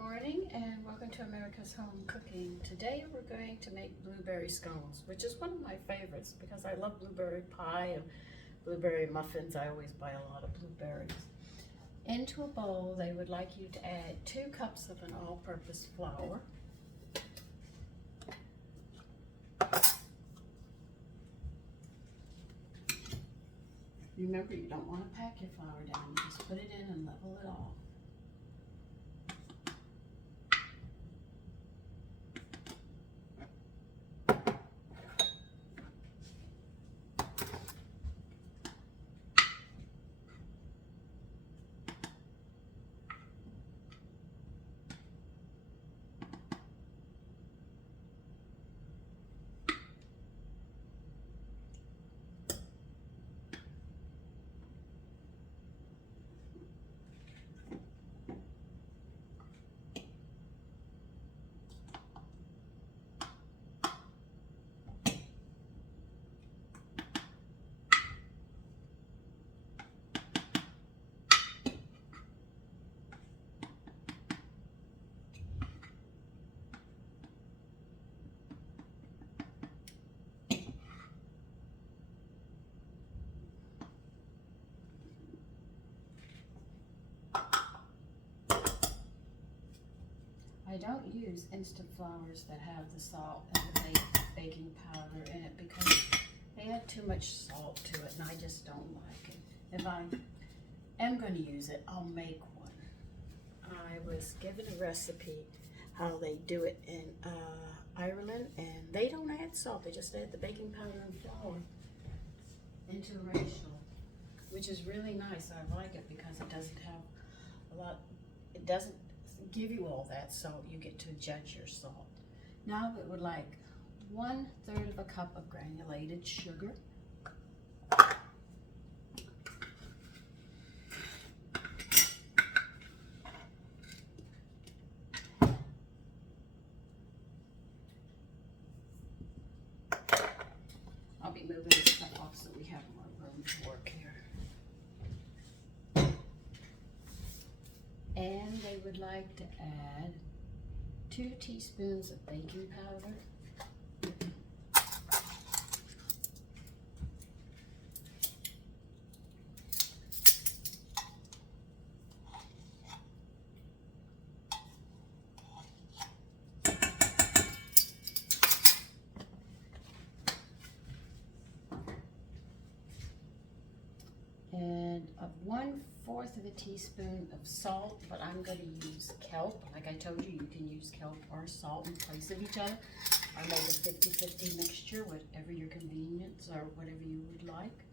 morning and welcome to America's Home Cooking. Today we're going to make blueberry scones, which is one of my favorites because I love blueberry pie and blueberry muffins. I always buy a lot of blueberries. Into a bowl, they would like you to add 2 cups of an all-purpose flour. Remember, you don't want to pack your flour down. You just put it in and level it off. I don't use instant flours that have the salt and the baking powder in it because they add too much salt to it and I just don't like it. If I am going to use it, I'll make one. I was given a recipe how they do it in Ireland, and they don't add salt, they just add the baking powder and flour into the ratio, which is really nice. I like it because it doesn't have a lot, it doesn't give you all that salt. You get to judge your salt. Now we would like 1/3 of a cup of granulated sugar. I'll be moving this stuff off so we have more room to work here. And they would like to add 2 teaspoons of baking powder. And 1/4 of a teaspoon of salt, but I'm going to use kelp. Like I told you, you can use kelp or salt in place of each other. I make a 50-50 mixture, whatever your convenience or whatever you would like.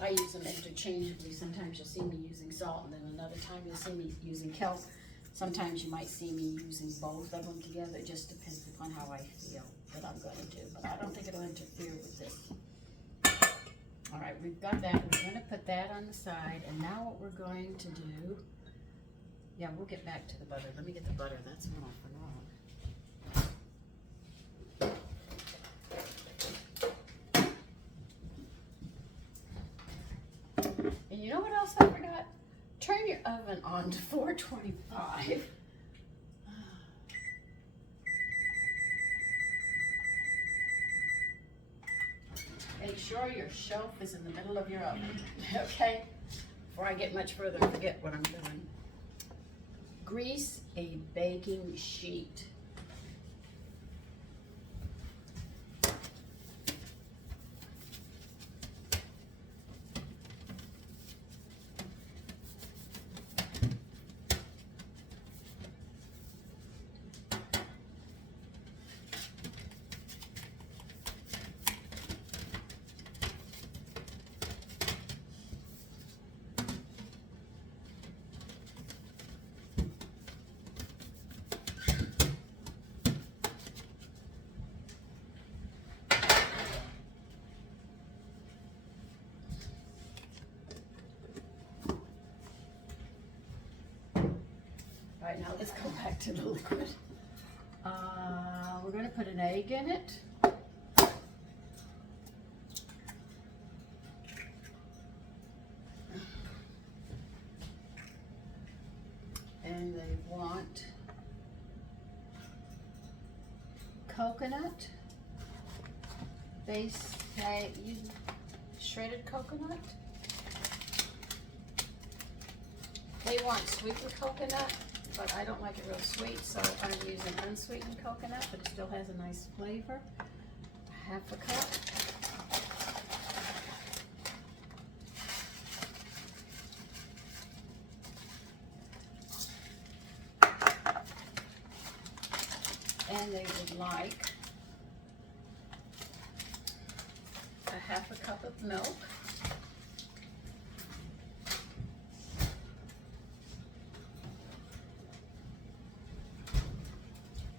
I use them interchangeably. Sometimes you'll see me using salt, and then another time you'll see me using kelp. Sometimes you might see me using both of them together. It just depends upon how I feel that I'm going to do, but I don't think it'll interfere with this. All right, we've got that. We're going to put that on the side, and now what we're going to do, yeah, we'll get back to the butter. Let me get the butter. That's more for now. And you know what else I forgot? Turn your oven on to 425. Make sure your shelf is in the middle of your oven, okay? Before I get much further and forget what I'm doing. Grease a baking sheet. All right, now let's go back to the liquid. We're going to put an egg in it. And they want coconut. They say use shredded coconut. They want sweetened coconut, but I don't like it real sweet, so I'm using unsweetened coconut, but it still has a nice flavor. Half a cup. And they would like a half a cup of milk.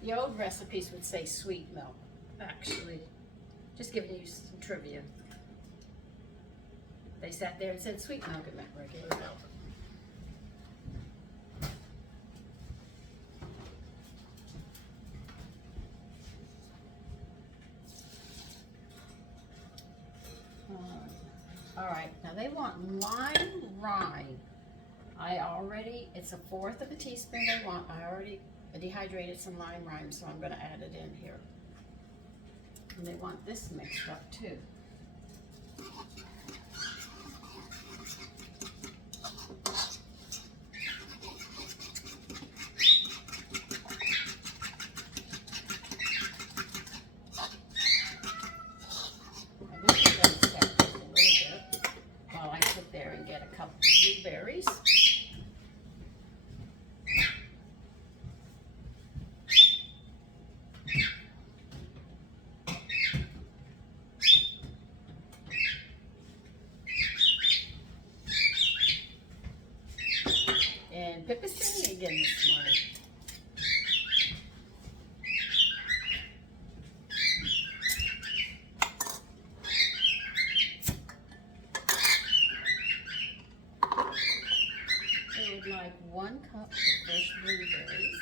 The old recipes would say sweet milk, actually. Just giving you some trivia. They sat there and said sweet milk, it meant regular milk. All right, now they want lime rind. It's a fourth of a teaspoon they want. I already dehydrated some lime rind, so I'm gonna add it in here. And they want this mixed up too. Blueberries. And Pip is singing again this morning. Like 1 cup of fresh blueberries.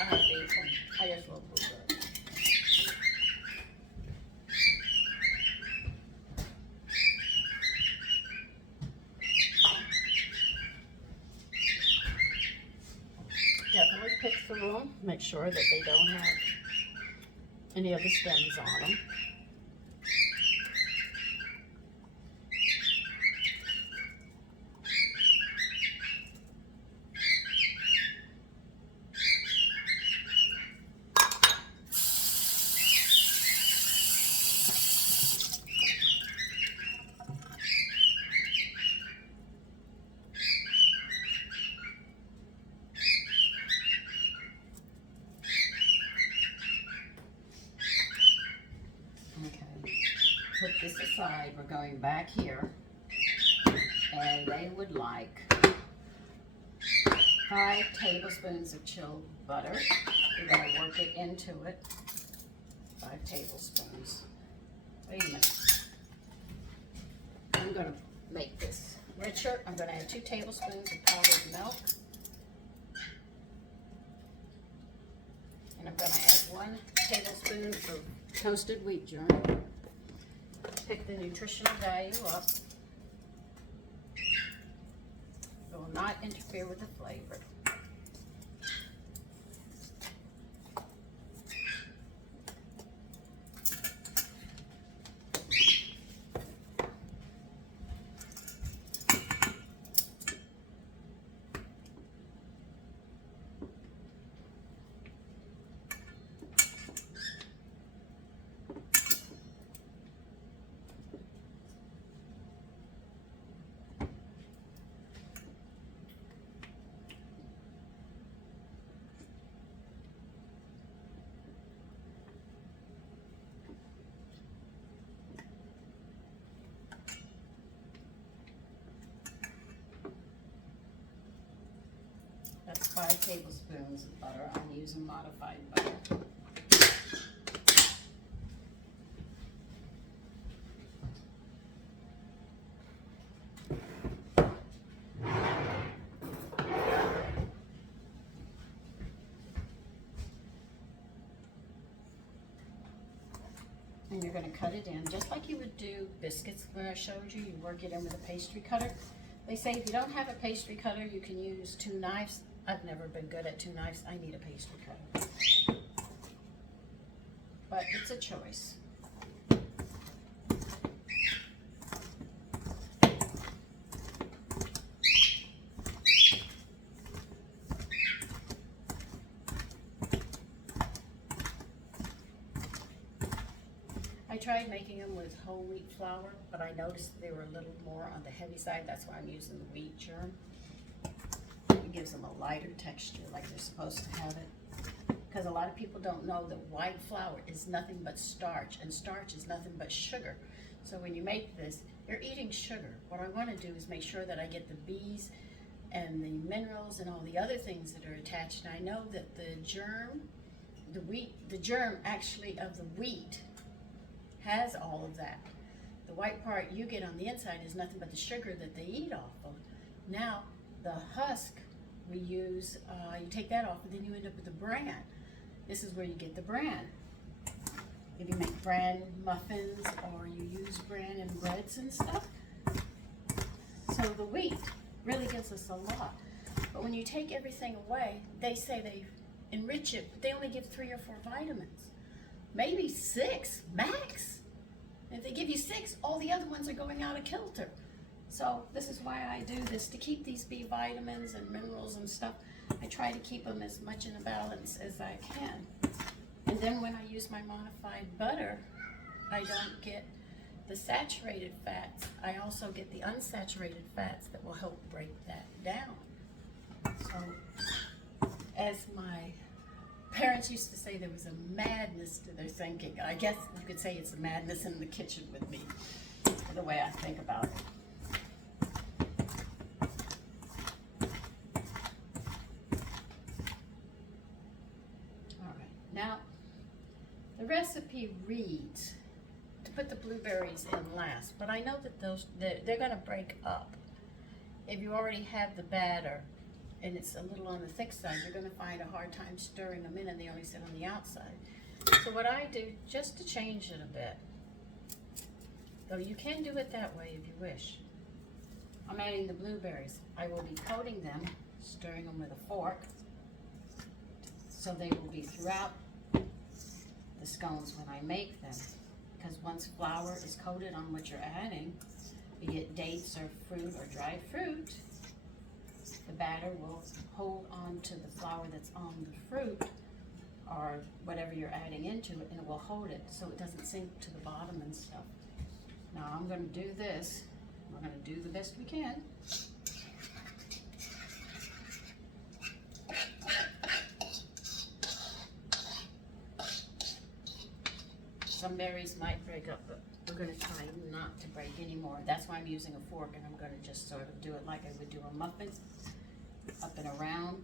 I have 8 of them. I just love blueberries. Definitely pick through them. Make sure that they don't have any of the stems on them. Put this aside. We're going back here, and they would like 5 tablespoons of chilled butter. We're going to work it into it. 5 tablespoons. Wait a minute. I'm going to make this richer. I'm going to add 2 tablespoons of powdered milk. And I'm going to add 1 tablespoon of toasted wheat germ. Pick the nutritional value up. It will not interfere with the flavor. That's 5 tablespoons of butter. I'm using modified butter. And you're going to cut it in just like you would do biscuits when I showed you. You work it in with a pastry cutter. They say if you don't have a pastry cutter, you can use 2 knives. I've never been good at 2 knives. I need a pastry cutter. But it's a choice. I tried making them with whole wheat flour, but I noticed they were a little more on the heavy side. That's why I'm using the wheat germ. It gives them a lighter texture like they're supposed to have it. Because a lot of people don't know that white flour is nothing but starch, and starch is nothing but sugar. So when you make this, you're eating sugar. What I want to do is make sure that I get the B's and the minerals and all the other things that are attached. And I know that the germ, the germ actually of the wheat has all of that. The white part you get on the inside is nothing but the sugar that they eat off of. Now, the husk we use, you take that off and then you end up with the bran. This is where you get the bran. If you make bran muffins or you use bran in breads and stuff. So the wheat really gives us a lot. But when you take everything away, they say they enrich it, but they only give 3 or 4 vitamins. Maybe 6, max. If they give you 6, all the other ones are going out of kilter. So this is why I do this, to keep these B vitamins and minerals and stuff. I try to keep them as much in a balance as I can. And then when I use my modified butter, I don't get the saturated fats. I also get the unsaturated fats that will help break that down. So as my parents used to say, there was a madness to their thinking. I guess you could say it's a madness in the kitchen with me, the way I think about it. All right, now the recipe reads to put the blueberries in last, but I know that they're going to break up. If you already have the batter and it's a little on the thick side, you're going to find a hard time stirring them in, and they only sit on the outside. So what I do, just to change it a bit, though you can do it that way if you wish, I'm adding the blueberries. I will be coating them, stirring them with a fork, so they will be throughout the scones when I make them. Because once flour is coated on what you're adding, you get dates or fruit or dried fruit, the batter will hold on to the flour that's on the fruit or whatever you're adding into it, and it will hold it so it doesn't sink to the bottom and stuff. Now I'm going to do this. We're going to do the best we can. Some berries might break up, but we're going to try not to break anymore. That's why I'm using a fork, and I'm going to just sort of do it like I would do a muffin, up and around.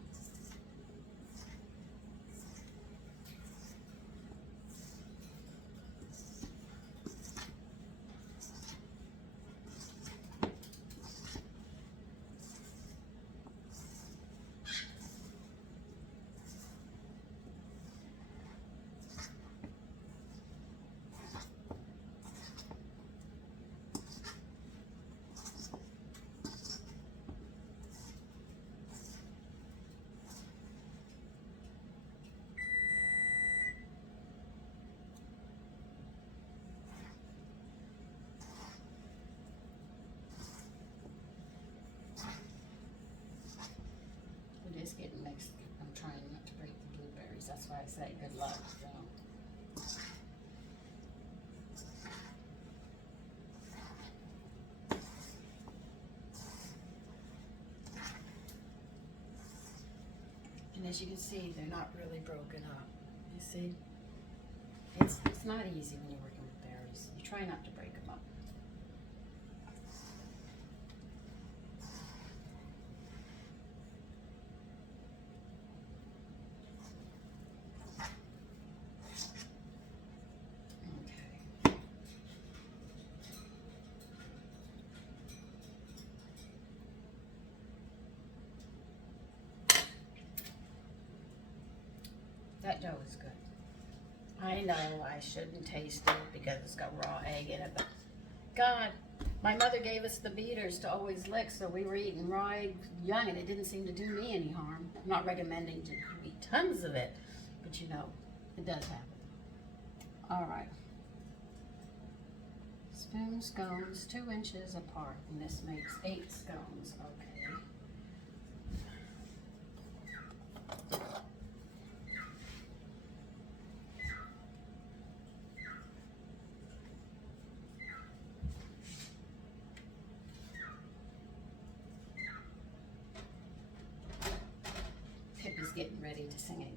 It is getting mixed. I'm trying not to break the blueberries. That's why I say good luck. So. And as you can see, they're not really broken up. You see? It's not easy when you're working with berries. You try not to break them up. Okay. That dough is good. I know I shouldn't taste it because it's got raw egg in it, but God, My mother gave us the beaters to always lick, so we were eating raw young, and it didn't seem to do me any harm. I'm not recommending to eat tons of it, but you know, it does happen. All right. Spoon scones 2 inches apart, and this makes 8 scones. Okay. Pip is getting ready to sing again.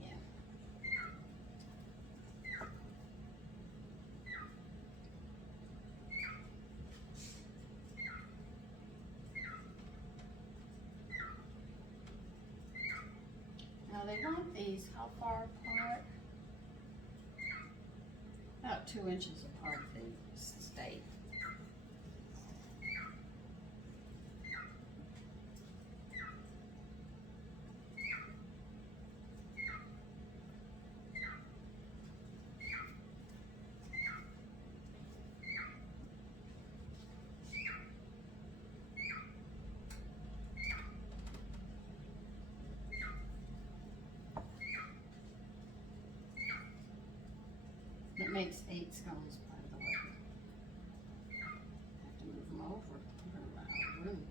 Now they want these how far apart? About 2 inches apart, they stay. It makes 8 scones, by the way. Have to move them over. We're gonna run out of room.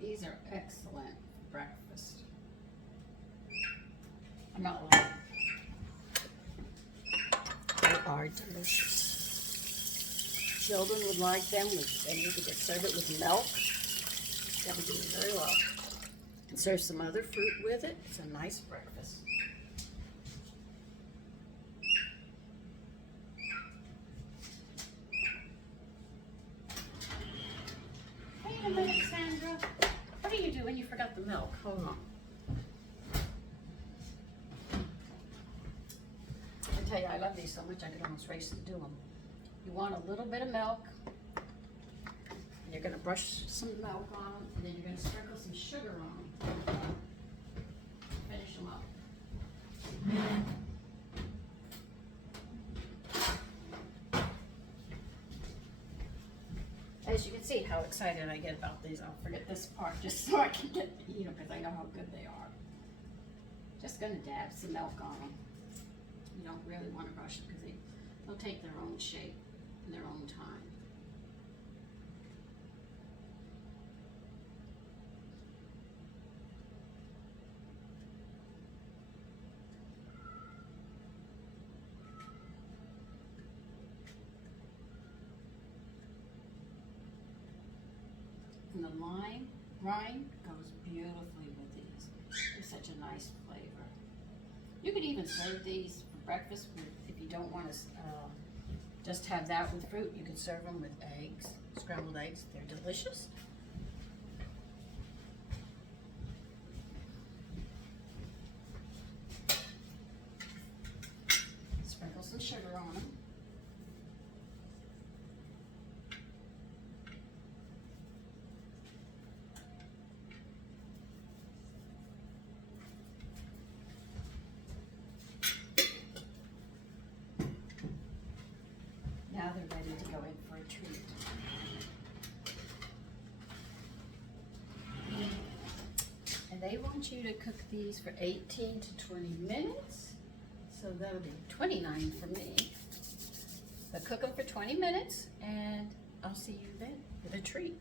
These are excellent for breakfast. I'm not lying. They are delicious. Children would like them, and you could just serve it with milk. That would do very well. And serve some other fruit with it. It's a nice breakfast. Wait a minute, Sandra. What are you doing? You forgot the milk. Hold on. I tell you, I love these so much I could almost race to do them. You want a little bit of milk. You're going to brush some milk on them, and then you're going to sprinkle some sugar on them. Finish them up. As you can see how excited I get about these, I'll forget this part just so I can get to eat them because I know how good they are. Just going to dab some milk on them. You don't really want to rush them because they'll take their own shape in their own time. And the lime rind goes beautifully with these. It's such a nice flavor. You could even serve these for breakfast if you don't want to just have that with fruit. You can serve them with eggs, scrambled eggs. They're delicious. Sprinkle some sugar on them. Now they're ready to go in for a treat. And they want you to cook these for 18 to 20 minutes. So that'll be 29 for me. But cook them for 20 minutes and I'll see you then with a treat.